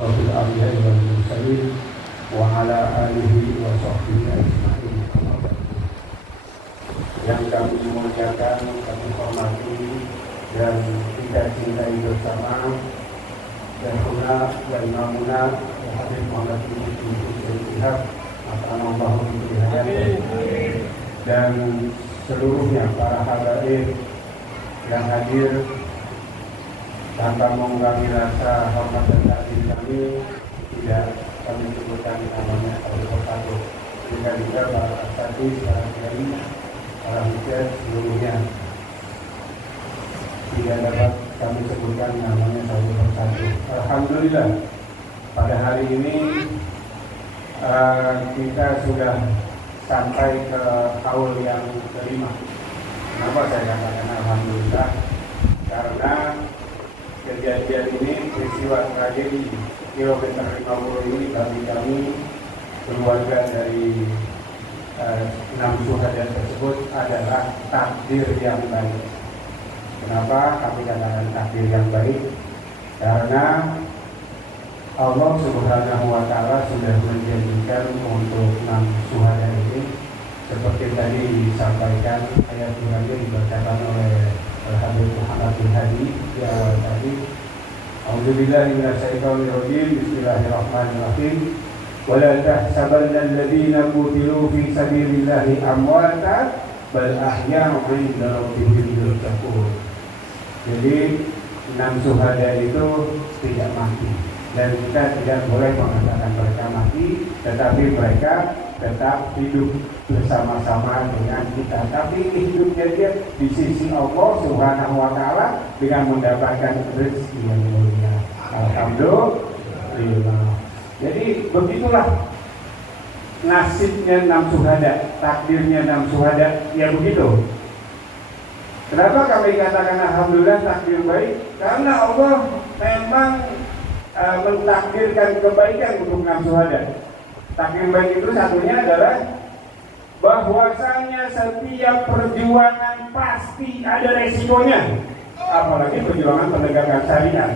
Rabbil anbiya'i wal mursalin wa ala alihi wa sahbihi ajma'in. Yang kami muliakan, kami hormati dan kita cintai bersama Syekhuna wa Imamuna Habib Muhammad bin Syihab Matanallahu bihi dan seluruhnya para habaib yang hadir. Tanpa mengurangi rasa hormat dan takdir kami, tidak kami sebutkan namanya satu-satu. Juga para asatidz, para kiai, para hujjah seluruhnya tidak dapat kami sebutkan namanya satu-satu. Alhamdulillah, pada hari ini kita sudah sampai ke haul yang kelima. Kenapa saya katakan alhamdulillah? Karena kejadian ini, peristiwa tragedi kilometer 50 ini bagi kami keluarga dari 6 syuhada tersebut adalah takdir yang baik. Kenapa kami katakan takdir yang baik? Karena Allah Subhanahu wa Ta'ala sudah menjanjikan untuk 6 syuhada ini seperti tadi disampaikan ayat Tuhannya dibacakan oleh Habib Muhammad bin Hadi di awal tadi. A'udzubillahi minasyaitonir rajim. Bismillahirrahmanirrahim. Wa la tahsabanna alladziina qutilu fi sabilillahi amwata bal ahya'un 'inda rabbihim yurzaqun. Jadi 6 syuhada itu tidak mati dan kita tidak boleh mengatakan mereka mati, tetapi mereka tetap hidup bersama-sama dengan kita. Tapi hidupnya dia di sisi Allah Subhanahu wa Ta'ala dengan mendapatkan rezeki yang mulia. Alhamdulillah. Jadi begitulah nasibnya 6 syuhada, takdirnya 6 syuhada, ya begitu. Kenapa kami katakan alhamdulillah takdir baik? Karena Allah memang mentakdirkan kebaikan untuk 6 syuhada. Takdir baik itu satunya adalah bahwasanya setiap perjuangan pasti ada resikonya. Apalagi perjuangan penegakan syariat,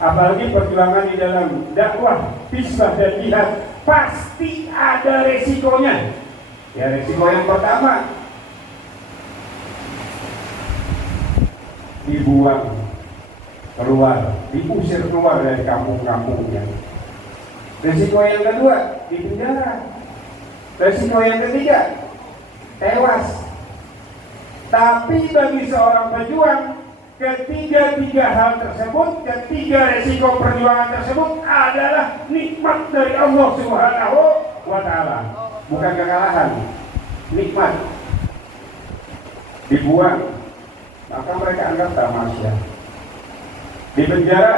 apalagi perjuangan di dalam dakwah, hisbah dan jihad, pasti ada resikonya. Ya, resiko yang pertama dibuang keluar, diusir keluar dari kampung-kampungnya. Resiko yang kedua, di penjara. Resiko yang ketiga, tewas. Tapi bagi seorang pejuang, ketiga hal tersebut, ketiga resiko perjuangan tersebut adalah nikmat dari Allah Subhanahu wa Ta'ala. Bukan kekalahan, nikmat. Dibuang, maka mereka anggap tamasya. Di penjara,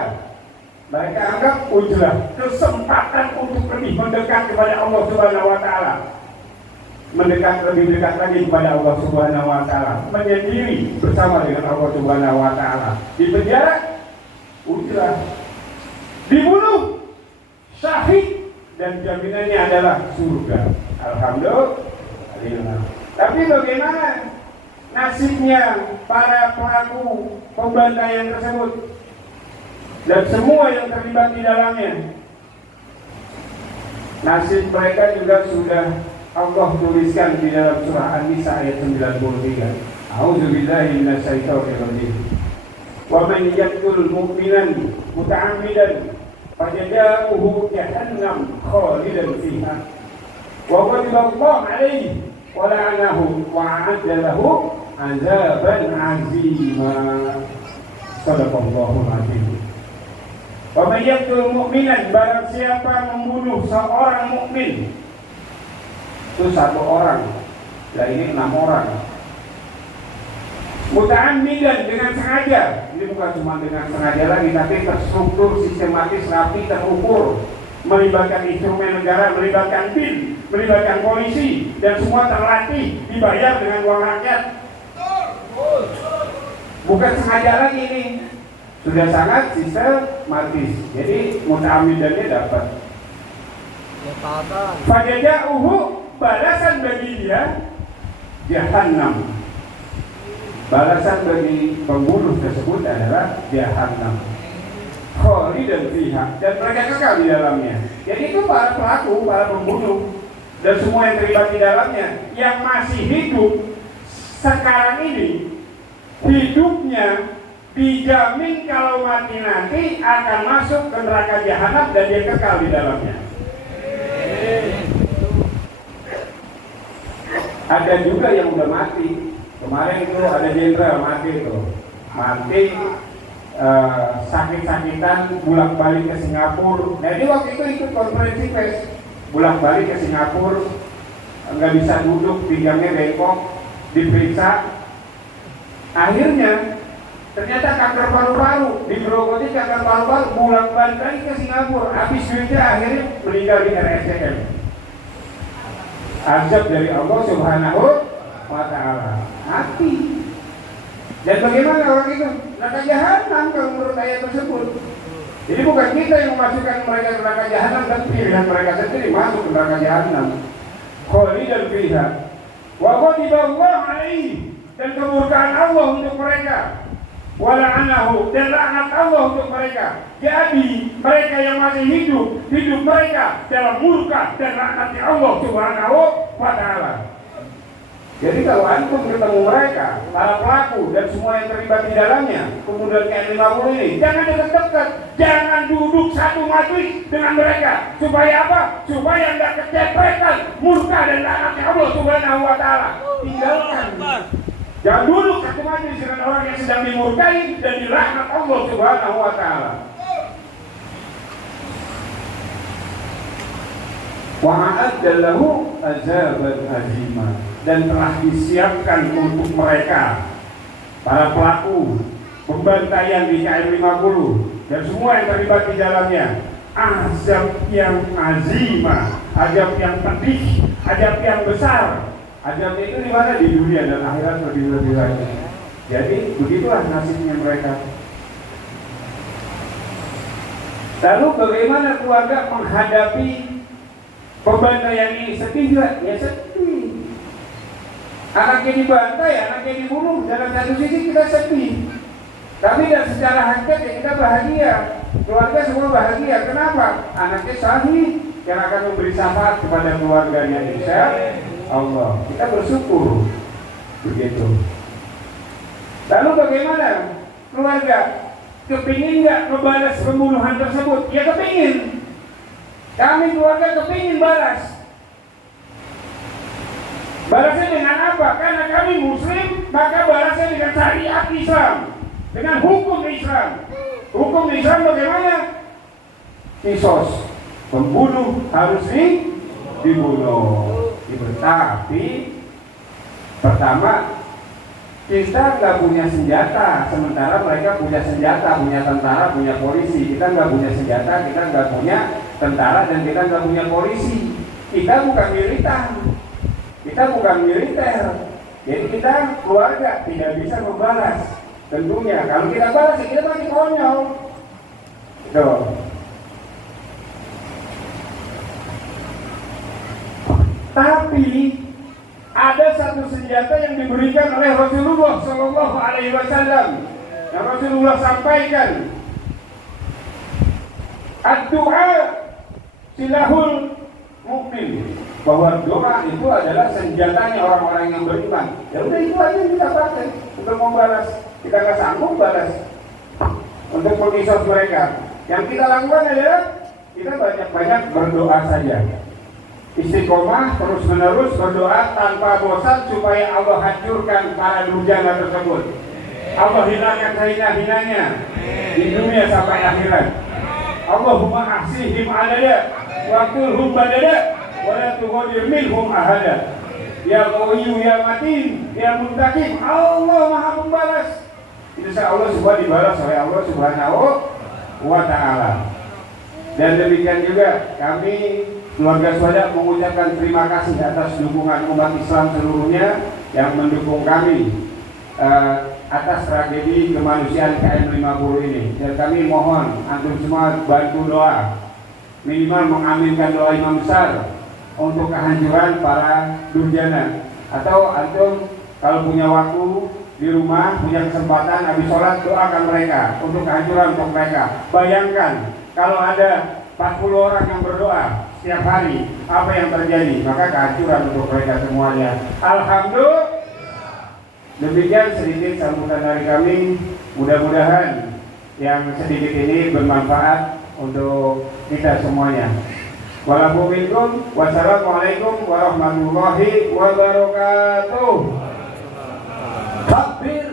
mereka anggap ujlah, kesempatan untuk lebih mendekat kepada Allah Subhanahu wa Ta'ala. Lebih dekat lagi kepada Allah Subhanahu wa Ta'ala, menyendiri bersama dengan Allah Subhanahu wa Ta'ala. Di penjara, ujlah. Dibunuh, syahid, dan jaminannya adalah surga. Alhamdulillah. Tapi bagaimana nasibnya para pelaku pembantaian tersebut dan semua yang terlibat di dalamnya? Nasib mereka juga sudah Allah tuliskan di dalam surah An-Nisa ayat 93. A'udzubillahi minasyaitonir rajim. Wa man yaqtul mu'minan muta'ammidan fajazā'uhu jahannam khālidan fīhā wa ghadiba Allahu 'alaihi wa la'anahu wa 'adda lahu 'adzaban 'azīmā. Shadaqallahul 'azīm. Wa may yaqtul mu'minan, barang siapa membunuh seorang mukmin, itu satu orang, ya ini 6 orang, muta'ammidan, dengan sengaja. Ini bukan cuma dengan sengaja lagi, tapi terstruktur, sistematis, rapi, terukur, melibatkan instrumen negara, melibatkan BIN, melibatkan polisi, dan semua terlatih, dibayar dengan uang rakyat. Bukan sengaja lagi ini, sudah sangat sistematis. Jadi muta'ammidannya dapat. Fajazā'uhu, balasan bagi dia jahannam. Balasan bagi pembunuh tersebut adalah jahannam. khalidan fiha, dan mereka kekal di dalamnya. Jadi itu para pelaku, para pembunuh dan semua yang terlibat di dalamnya yang masih hidup sekarang ini, hidupnya dijamin kalau mati nanti akan masuk ke neraka jahanam dan dia kekal di dalamnya. Ada juga yang udah mati. Kemarin itu ada jenderal mati itu. Mati sakit-sakitan, bolak-balik ke Singapura. Nah, dia waktu itu ikut konferensi pers, bolak-balik ke Singapura, nggak bisa duduk, pinggangnya bengkok, diperiksa. Akhirnya ternyata kanker paru-paru, digerogoti kanker paru-paru, bolak-balik lagi ke Singapura. Habis duitnya akhirnya meninggal di RSCM. Azab dari Allah Subhanahu wa Ta'ala. Hati. Dan bagaimana orang itu? Neraka jahanam kalau menurut ayat tersebut. Jadi bukan kita yang memasukkan mereka ke neraka jahanam, tapi pilihan mereka sendiri masuk ke neraka jahanam. Khalidan fiha. Wa ghadiba Allah alaihi, dan kemurkaan Allah untuk mereka. Wa la'anahu, dan laknat Allah untuk mereka. Jadi mereka yang masih hidup mereka dalam murka dan laknatnya Allah Subhanahu wa Ta'ala. Jadi kalau antum ketemu mereka, para pelaku dan semua yang terlibat di dalamnya, kemudian KM50 ini, jangan dekat-dekat, jangan duduk satu majlis dengan mereka. Supaya apa? Supaya nggak kecepretan murka dan laknatnya Allah Subhanahu wa Ta'ala. Tinggalkan. Jangan duduk satu majlis dengan orang yang sedang dimurkai dan dilaknat Allah Subhanahu wa Ta'ala. Wa'adda lahu azaban azima, dan telah disiapkan untuk mereka, para pelaku pembantaian di KM50 dan semua yang terlibat di dalamnya, azab yang azima, azab yang pedih, azab yang besar. Azab itu di mana? Di dunia dan akhirat lebih lagi. Jadi begitulah nasibnya mereka. Lalu bagaimana keluarga menghadapi pembantaian ini? Sedih juga? Ya sedih. Anaknya dibantai, anaknya dibunuh. Dalam satu sisi kita sedih, tapi dan secara hakikat ya kita bahagia. Keluarga semua bahagia. Kenapa? Anaknya sahih yang akan memberi syafaat kepada keluarganya, insya Allah. Kita bersyukur. Begitu. Lalu bagaimana keluarga? Kepingin nggak membalas pembunuhan tersebut? Ya kepingin. Kami keluarga kepingin balas. Balasnya dengan apa? Karena kami muslim, maka balasnya dengan syariat Islam, dengan hukum Islam. Hukum Islam bagaimana? Kisos, pembunuh harus dibunuh. Tapi pertama, kita nggak punya senjata, sementara mereka punya senjata, punya tentara, punya polisi. Kita nggak punya senjata, kita nggak punya tentara, dan kita nggak punya polisi. Kita bukan militer. Jadi kita keluarga tidak bisa membalas. Tentunya kalau kita balas, kita masih konyol. Tuh. Tapi ada satu senjata yang diberikan oleh Rasulullah Shallallahu Alaihi Wasallam yang Rasulullah sampaikan. Ad-du'a silahul mukmin, bahwa doa itu adalah senjatanya orang-orang yang beriman. Ya udah, itu aja yang kita pakai untuk membalas. Kita nggak sanggup balas untuk mengisos mereka. Yang kita lakukan adalah kita banyak-banyak berdoa saja. Istiqomah terus-menerus berdoa tanpa bosan supaya Allah hancurkan para durjana tersebut. Allah hilangkan hina-hinanya di dunia sampai akhirat. Allahumma ahsihim adada waqtulhum badada wa la tughadir minhum ahada. Ya Qawiyyu ya Matin ya Muntakim. Allah Maha Pembalas. Insya Allah semua dibalas oleh Allah Subhanahu wa Ta'ala. Dan demikian juga kami keluarga Syuhada mengucapkan terima kasih atas dukungan umat Islam seluruhnya yang mendukung kami atas tragedi kemanusiaan KM50 ini. Dan kami mohon antum semua bantu doa, minimal mengaminkan doa imam besar untuk kehancuran para durjana. Atau antum kalau punya waktu di rumah punya kesempatan habis sholat doakan mereka untuk kehancuran untuk mereka. Bayangkan kalau ada 40 orang yang berdoa setiap hari, apa yang terjadi? Maka kehancuran untuk mereka semuanya. Alhamdulillah. Demikian sedikit sambutan dari kami. Mudah-mudahan yang sedikit ini bermanfaat untuk kita semuanya. Wassalamualaikum warahmatullahi wabarakatuh. Takbir.